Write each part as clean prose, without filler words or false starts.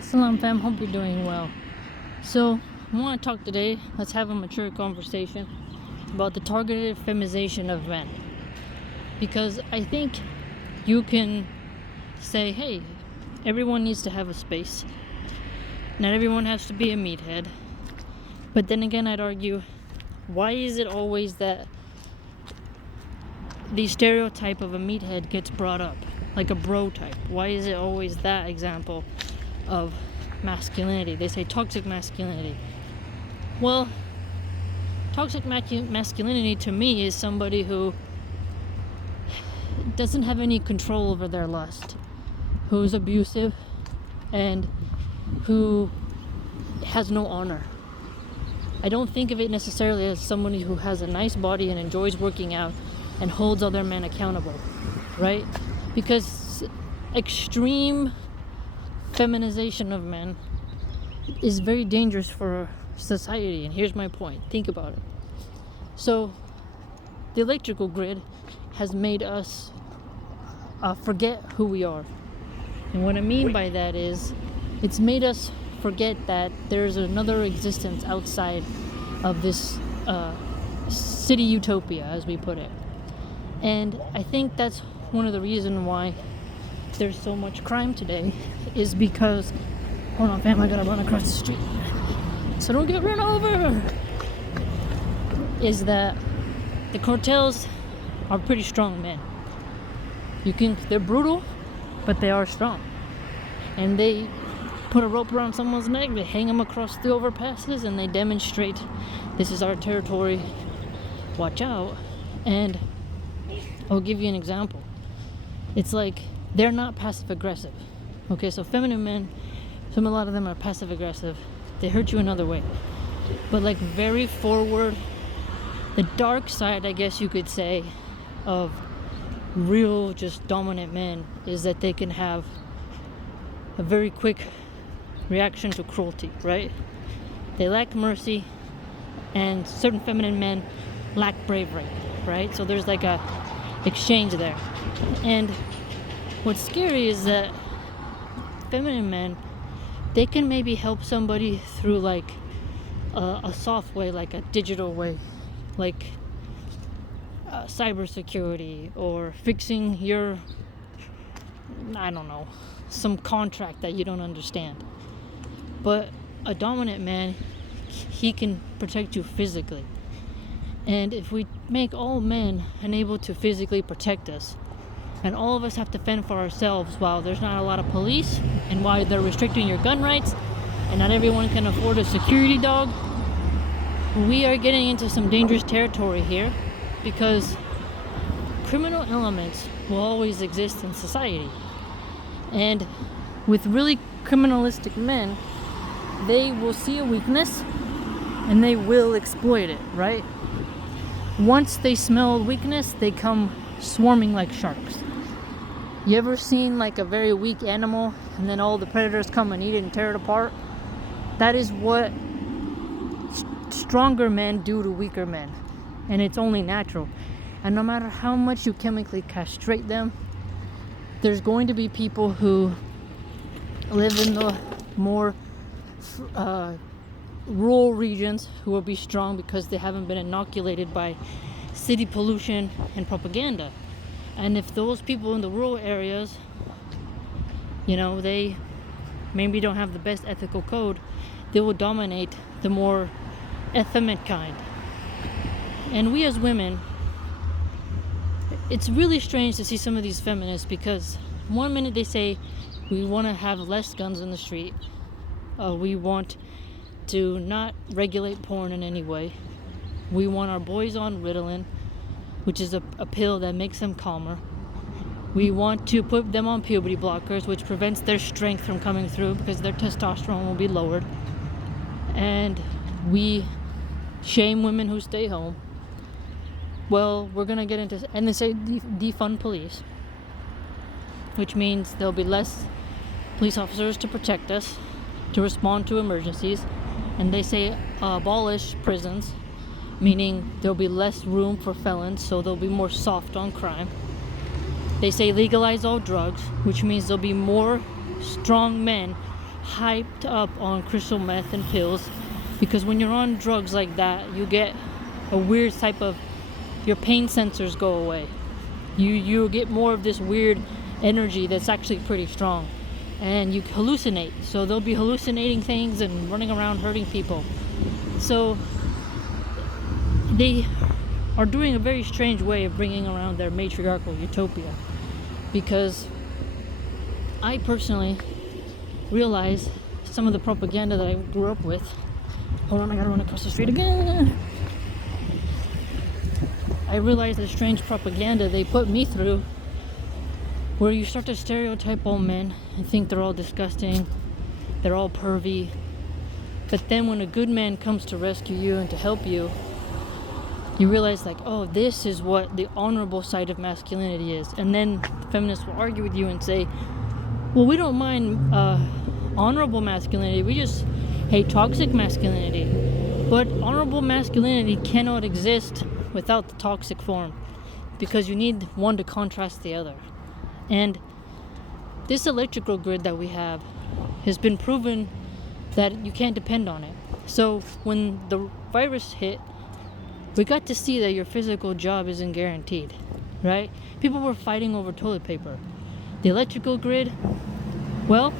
Salam fam, hope you're doing well. So, I want to talk today, let's have a mature conversation about the targeted feminization of men. Because I think you can say, hey, everyone needs to have a space. Not everyone has to be a meathead. But then again, I'd argue, why is it always that the stereotype of a meathead gets brought up? Like a bro type. Why is it always that example of masculinity? They say toxic masculinity. Well, toxic masculinity to me is somebody who doesn't have any control over their lust, who's abusive, and who has no honor. I don't think of it necessarily as somebody who has a nice body and enjoys working out and holds other men accountable, right? Because extreme feminization of men is very dangerous for society, and here's my point. Think about it. So the electrical grid has made us forget who we are, and what I mean by that is it's made us forget that there's another existence outside of this city utopia, as we put it. And I think that's one of the reasons why there's so much crime today, is because, hold on fam, I gotta run across the street so don't get run over, is that the cartels are pretty strong men. They're brutal, but they are strong. And they put a rope around someone's neck, they hang them across the overpasses, and they demonstrate, this is our territory, watch out. And I'll give you an example. It's like, they're not passive aggressive. Okay, so feminine men, a lot of them are passive aggressive. They hurt you another way. But like very forward, the dark side, I guess you could say, of real just dominant men is that they can have a very quick reaction to cruelty, right? They lack mercy, and certain feminine men lack bravery, right? So there's like a exchange there. And what's scary is that feminine men, they can maybe help somebody through like a soft way, like a digital way, like cybersecurity, or fixing your, I don't know, some contract that you don't understand. But a dominant man, he can protect you physically. And if we make all men unable to physically protect us, and all of us have to fend for ourselves while there's not a lot of police, and while they're restricting your gun rights, and not everyone can afford a security dog, we are getting into some dangerous territory here, because criminal elements will always exist in society. And with really criminalistic men, they will see a weakness and they will exploit it, right? Once they smell weakness, they come swarming like sharks. You ever seen like a very weak animal and then all the predators come and eat it and tear it apart? That is what stronger men do to weaker men, and it's only natural. And no matter how much you chemically castrate them, there's going to be people who live in the more rural regions who will be strong because they haven't been inoculated by city pollution and propaganda. And if those people in the rural areas, they maybe don't have the best ethical code, they will dominate the more effeminate kind. And we as women, it's really strange to see some of these feminists, because one minute they say we want to have less guns in the street, we want to not regulate porn in any way, we want our boys on Ritalin, which is a pill that makes them calmer, we want to put them on puberty blockers, which prevents their strength from coming through because their testosterone will be lowered, and we shame women who stay home. Well, we're gonna get into, and they say defund police, which means there'll be less police officers to protect us, to respond to emergencies. And they say abolish prisons, meaning there'll be less room for felons, so they'll be more soft on crime. They say legalize all drugs, which means there'll be more strong men hyped up on crystal meth and pills, because when you're on drugs like that, you get a weird type of, your pain sensors go away. You get more of this weird energy that's actually pretty strong, and you hallucinate. So they'll be hallucinating things and running around hurting people. So they are doing a very strange way of bringing around their matriarchal utopia, because I personally realize some of the propaganda that I grew up with. Hold on, I gotta run across the street again. I realize the strange propaganda they put me through, where you start to stereotype all men and think they're all disgusting, they're all pervy. But then when a good man comes to rescue you and to help you, you realize like, oh, this is what the honorable side of masculinity is. And then feminists will argue with you and say, well, we don't mind honorable masculinity, we just hate toxic masculinity. But honorable masculinity cannot exist without the toxic form, because you need one to contrast the other. And this electrical grid that we have has been proven that you can't depend on it. So when the virus hit, we got to see that your physical job isn't guaranteed, right? People were fighting over toilet paper. The electrical grid, well,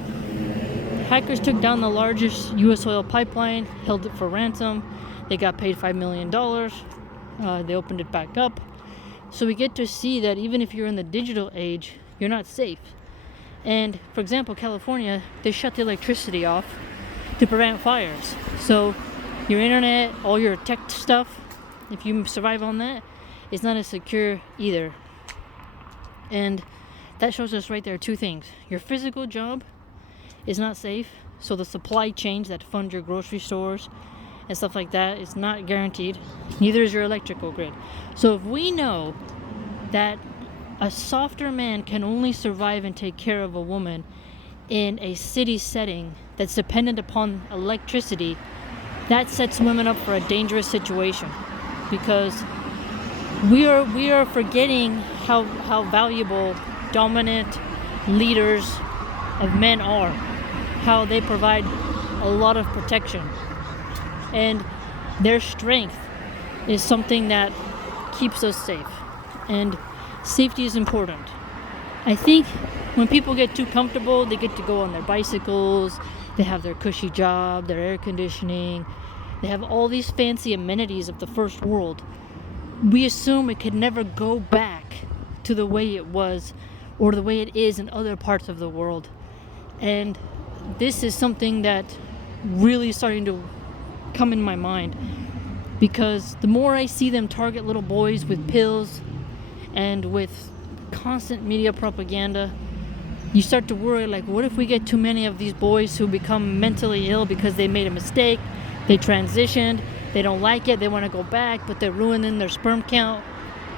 hackers took down the largest U.S. oil pipeline, held it for ransom. They got paid $5 million. They opened it back up. So we get to see that even if you're in the digital age, you're not safe. And for example, California, they shut the electricity off to prevent fires. So your internet, all your tech stuff, if you survive on that, it's not as secure either. And that shows us right there two things. Your physical job is not safe, so the supply chains that fund your grocery stores and stuff like that is not guaranteed. Neither is your electrical grid. So if we know that a softer man can only survive and take care of a woman in a city setting that's dependent upon electricity, that sets women up for a dangerous situation, because we are forgetting how valuable dominant leaders of men are, how they provide a lot of protection, and their strength is something that keeps us safe, and safety is important. I think when people get too comfortable, they get to go on their bicycles, they have their cushy job, their air conditioning, they have all these fancy amenities of the first world. We assume it could never go back to the way it was or the way it is in other parts of the world. And this is something that really is starting to come in my mind, because the more I see them target little boys with pills and with constant media propaganda, you start to worry, like, what if we get too many of these boys who become mentally ill because they made a mistake, they transitioned, they don't like it, they want to go back, but they're ruining their sperm count.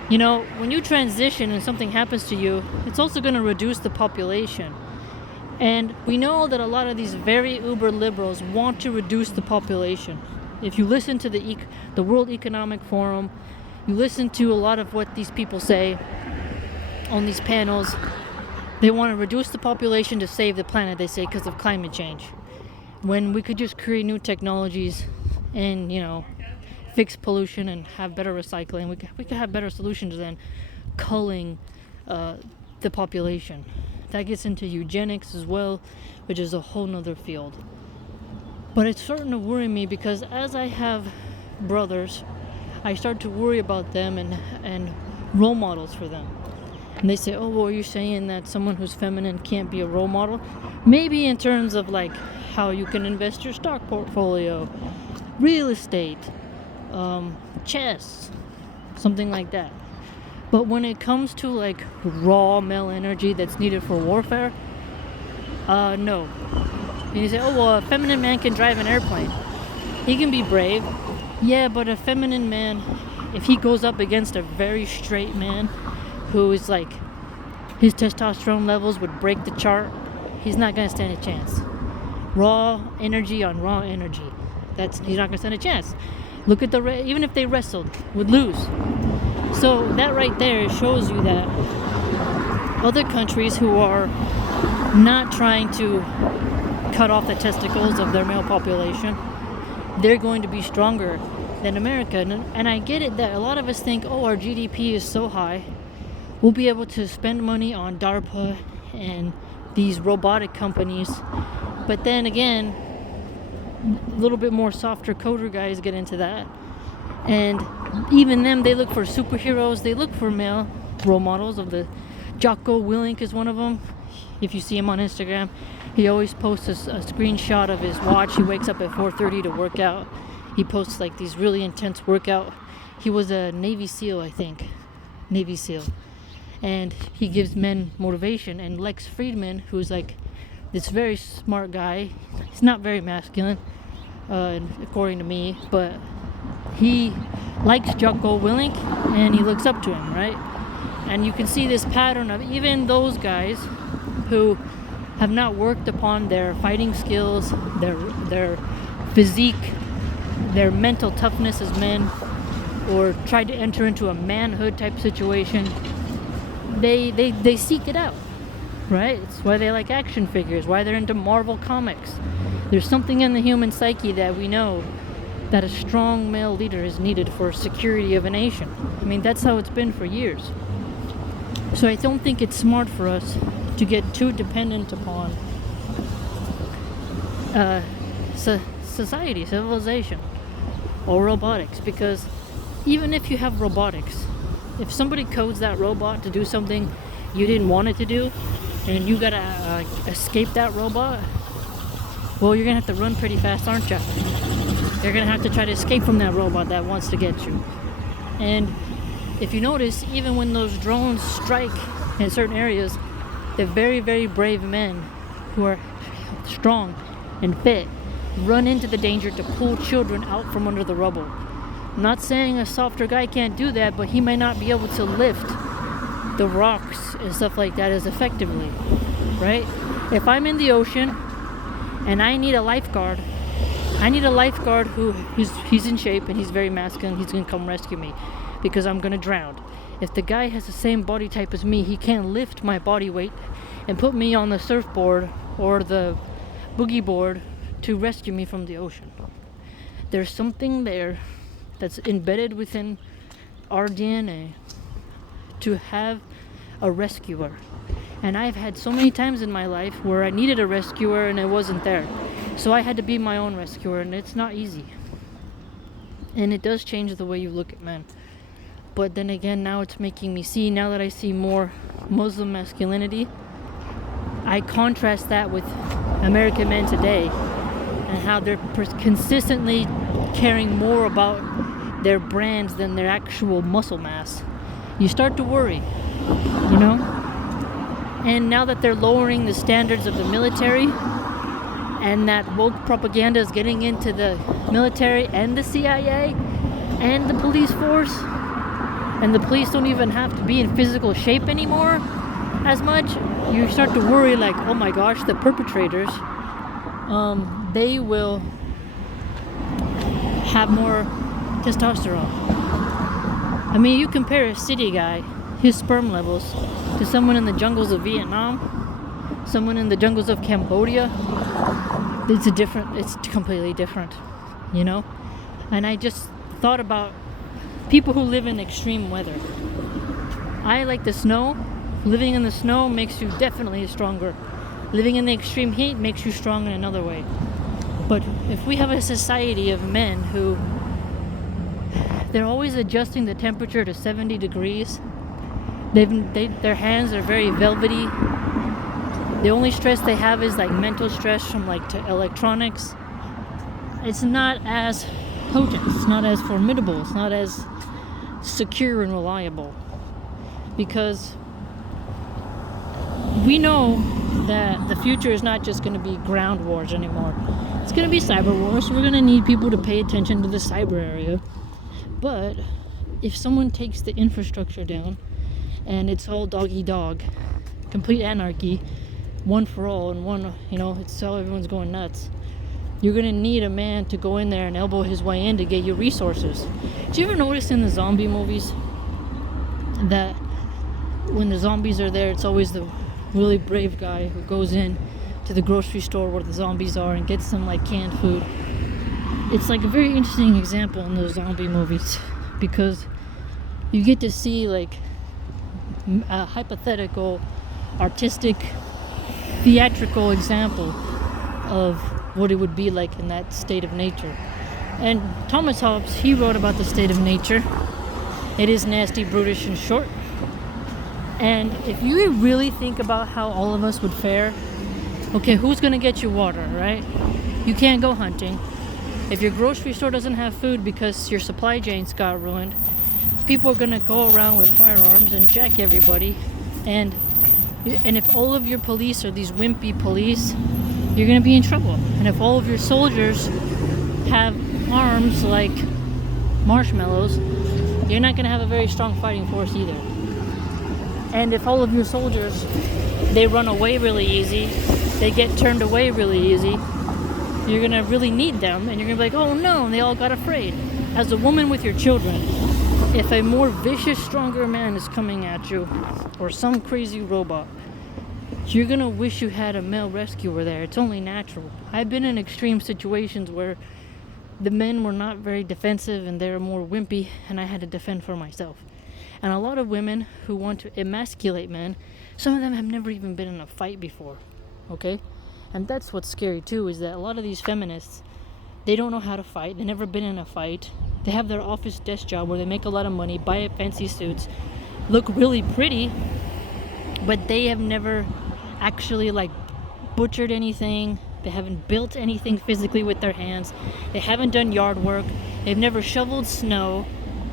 You know, when you transition and something happens to you, it's also going to reduce the population. And we know that a lot of these very uber liberals want to reduce the population. If you listen to the World Economic Forum, you listen to a lot of what these people say on these panels, they want to reduce the population to save the planet, they say, because of climate change. When we could just create new technologies and, you know, fix pollution and have better recycling, we could have better solutions than culling the population. That gets into eugenics as well, which is a whole nother field. But it's starting to worry me, because as I have brothers, I start to worry about them and role models for them. And they say, oh, well, you're saying that someone who's feminine can't be a role model? Maybe in terms of like how you can invest your stock portfolio, real estate, chess, something like that. But when it comes to like raw male energy that's needed for warfare, no. And you say, oh, well, a feminine man can drive an airplane. He can be brave. Yeah, but a feminine man, if he goes up against a very straight man who is like, his testosterone levels would break the chart, he's not going to stand a chance. Raw energy on raw energy. He's not going to stand a chance. Look at even if they wrestled, would lose. So that right there shows you that other countries who are not trying to cut off the testicles of their male population, they're going to be stronger than America. And I get it that a lot of us think, oh, our GDP is so high, we'll be able to spend money on DARPA and these robotic companies. But then again, a little bit more softer coder guys get into that. And even them, they look for superheroes. They look for male role models. Of the Jocko Willink is one of them. If you see him on Instagram, he always posts a screenshot of his watch. He wakes up at 4:30 to work out. He posts like these really intense workout. He was a Navy SEAL, I think. Navy SEAL. And he gives men motivation. And Lex Friedman, who's like this very smart guy, he's not very masculine, according to me, but he likes Jocko Willink and he looks up to him, right? And you can see this pattern of even those guys who have not worked upon their fighting skills, their physique, their mental toughness as men, or tried to enter into a manhood type situation, they seek it out, right? It's why they like action figures, why they're into Marvel comics. There's something in the human psyche that we know that a strong male leader is needed for security of a nation. I mean, that's how it's been for years. So I don't think it's smart for us to get too dependent upon society, civilization, or robotics, because even if you have robotics, if somebody codes that robot to do something you didn't want it to do, and you gotta escape that robot, well, you're gonna have to run pretty fast, aren't you? You're gonna have to try to escape from that robot that wants to get you. And if you notice, even when those drones strike in certain areas, the very, very brave men who are strong and fit run into the danger to pull children out from under the rubble. I'm not saying a softer guy can't do that, but he might not be able to lift the rocks and stuff like that as effectively, right? If I'm in the ocean and I need a lifeguard who he's in shape and he's very masculine, he's gonna come rescue me because I'm gonna drown. If the guy has the same body type as me, he can't lift my body weight and put me on the surfboard or the boogie board to rescue me from the ocean. There's something there that's embedded within our DNA to have a rescuer. And I've had so many times in my life where I needed a rescuer and it wasn't there. So I had to be my own rescuer, and it's not easy. And it does change the way you look at men. But then again, now it's making me see, now that I see more Muslim masculinity, I contrast that with American men today and how they're consistently caring more about their brands than their actual muscle mass. You start to worry, you know? And now that they're lowering the standards of the military, and that woke propaganda is getting into the military and the CIA and the police force, and the police don't even have to be in physical shape anymore as much, you start to worry like, oh my gosh, the perpetrators, they will have more testosterone. I mean, you compare a city guy, his sperm levels, to someone in the jungles of Vietnam, someone in the jungles of Cambodia, it's completely different, you know? And I just thought about people who live in extreme weather. I like the snow. Living in the snow makes you definitely stronger. Living in the extreme heat makes you strong in another way. But if we have a society of men who they're always adjusting the temperature to 70 degrees, their hands are very velvety. The only stress they have is like mental stress from like to electronics. It's not as potent, it's not as formidable, it's not as secure and reliable. Because we know that the future is not just going to be ground wars anymore. It's going to be cyber wars, so we're going to need people to pay attention to the cyber area. But if someone takes the infrastructure down and it's all dog eat dog, complete anarchy, one for all, and one, it's how everyone's going nuts, you're going to need a man to go in there and elbow his way in to get you resources. Do you ever notice in the zombie movies that when the zombies are there, it's always the really brave guy who goes in to the grocery store where the zombies are and get some like canned food. It's like a very interesting example in those zombie movies because you get to see like a hypothetical, artistic, theatrical example of what it would be like in that state of nature. And Thomas Hobbes, he wrote about the state of nature. It is nasty, brutish, and short. And if you really think about how all of us would fare, okay, who's gonna get you water, right? You can't go hunting. If your grocery store doesn't have food because your supply chains got ruined, people are gonna go around with firearms and jack everybody. And if all of your police are these wimpy police, you're gonna be in trouble. And if all of your soldiers have arms like marshmallows, you're not gonna have a very strong fighting force either. And if all of your soldiers, they run away really easy, they get turned away really easy, you're gonna really need them, and you're gonna be like, oh no, and they all got afraid. As a woman with your children, if a more vicious, stronger man is coming at you, or some crazy robot, you're gonna wish you had a male rescuer there. It's only natural. I've been in extreme situations where the men were not very defensive and they were more wimpy, and I had to defend for myself. And a lot of women who want to emasculate men, some of them have never even been in a fight before, okay? And that's what's scary too, is that a lot of these feminists, they don't know how to fight. They've never been in a fight. They have their office desk job where they make a lot of money, buy fancy suits, look really pretty, but they have never actually like butchered anything. They haven't built anything physically with their hands. They haven't done yard work. They've never shoveled snow.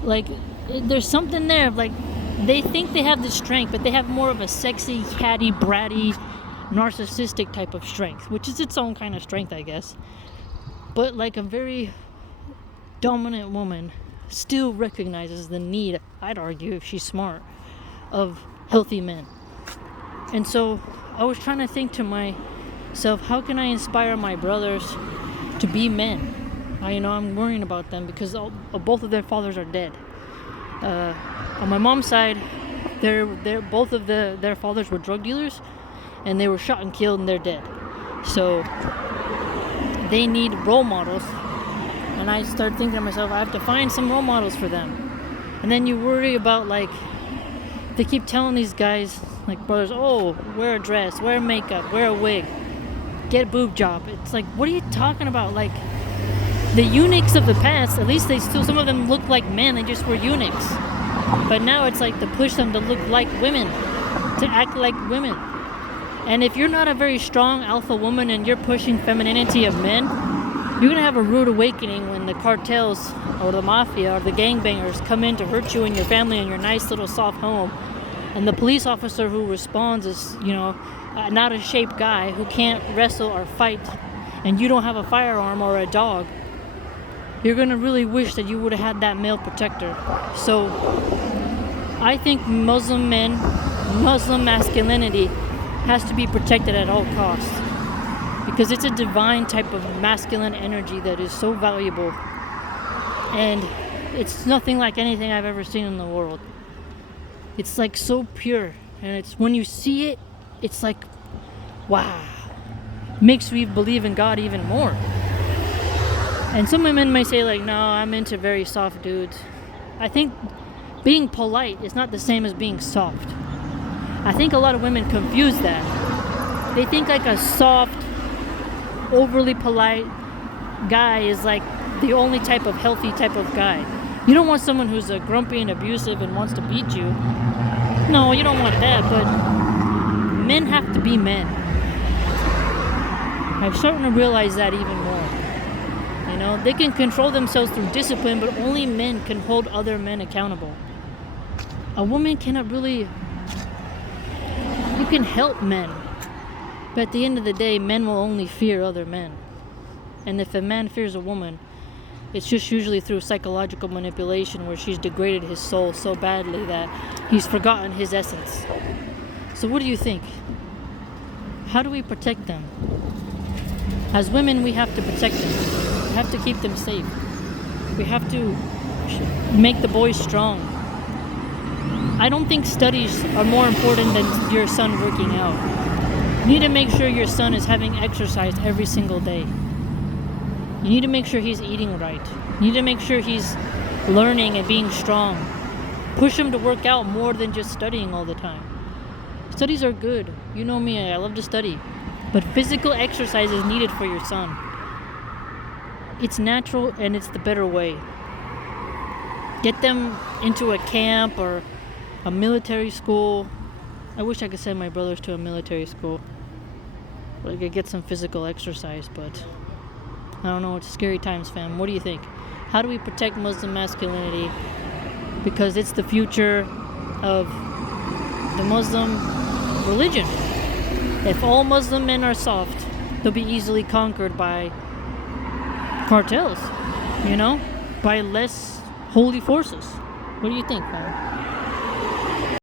Like, there's something there. Like, they think they have the strength, but they have more of a sexy, catty, bratty, narcissistic type of strength, which is its own kind of strength, I guess. But like a very dominant woman still recognizes the need, I'd argue, if she's smart, of healthy men. And so I was trying to think to myself, how can I inspire my brothers to be men? I'm worrying about them because both of their fathers are dead. On my mom's side, both of their fathers were drug dealers, and they were shot and killed, and they're dead. So they need role models. And I started thinking to myself, I have to find some role models for them. And then you worry about, like, they keep telling these guys, like brothers, oh, wear a dress, wear makeup, wear a wig, get a boob job. It's like, what are you talking about? Like, the eunuchs of the past, at least some of them look like men, they just were eunuchs. But now it's like to push them to look like women, to act like women. And if you're not a very strong alpha woman and you're pushing femininity of men, you're gonna have a rude awakening when the cartels or the mafia or the gangbangers come in to hurt you and your family in your nice little soft home. And the police officer who responds is, not a shaped guy who can't wrestle or fight, and you don't have a firearm or a dog. You're gonna really wish that you would have had that male protector. So I think Muslim masculinity has to be protected at all costs, because it's a divine type of masculine energy that is so valuable, and it's nothing like anything I've ever seen in the world. It's like so pure, and it's when you see it, it's like, wow, makes me believe in God even more. And some women may say, like, no, I'm into very soft dudes. I think being polite is not the same as being soft. I think a lot of women confuse that. They think like a soft, overly polite guy is like the only type of healthy type of guy. You don't want someone who's grumpy and abusive and wants to beat you. No, you don't want that, but men have to be men. I'm starting to realize that even more. They can control themselves through discipline, but only men can hold other men accountable. A woman cannot really... You can help men, but at the end of the day, men will only fear other men. And if a man fears a woman, it's just usually through psychological manipulation, where she's degraded his soul so badly that he's forgotten his essence. So what do you think? How do we protect them? As women, we have to protect them. We have to keep them safe. We have to make the boys strong. I don't think studies are more important than your son working out. need to make sure your son is having exercise every single day. You need to make sure he's eating right. You need to make sure he's learning and being strong. Push him to work out more than just studying all the time. Studies are good. You know me, I love to study. But physical exercise is needed for your son. It's natural and it's the better way. Get them into a camp or a military school. I wish I could send my brothers to a military school. I could get some physical exercise, but I don't know. It's scary times, fam. What do you think? How do we protect Muslim masculinity? Because it's the future of the Muslim religion. If all Muslim men are soft, they'll be easily conquered by cartels, by less holy forces. What do you think, man?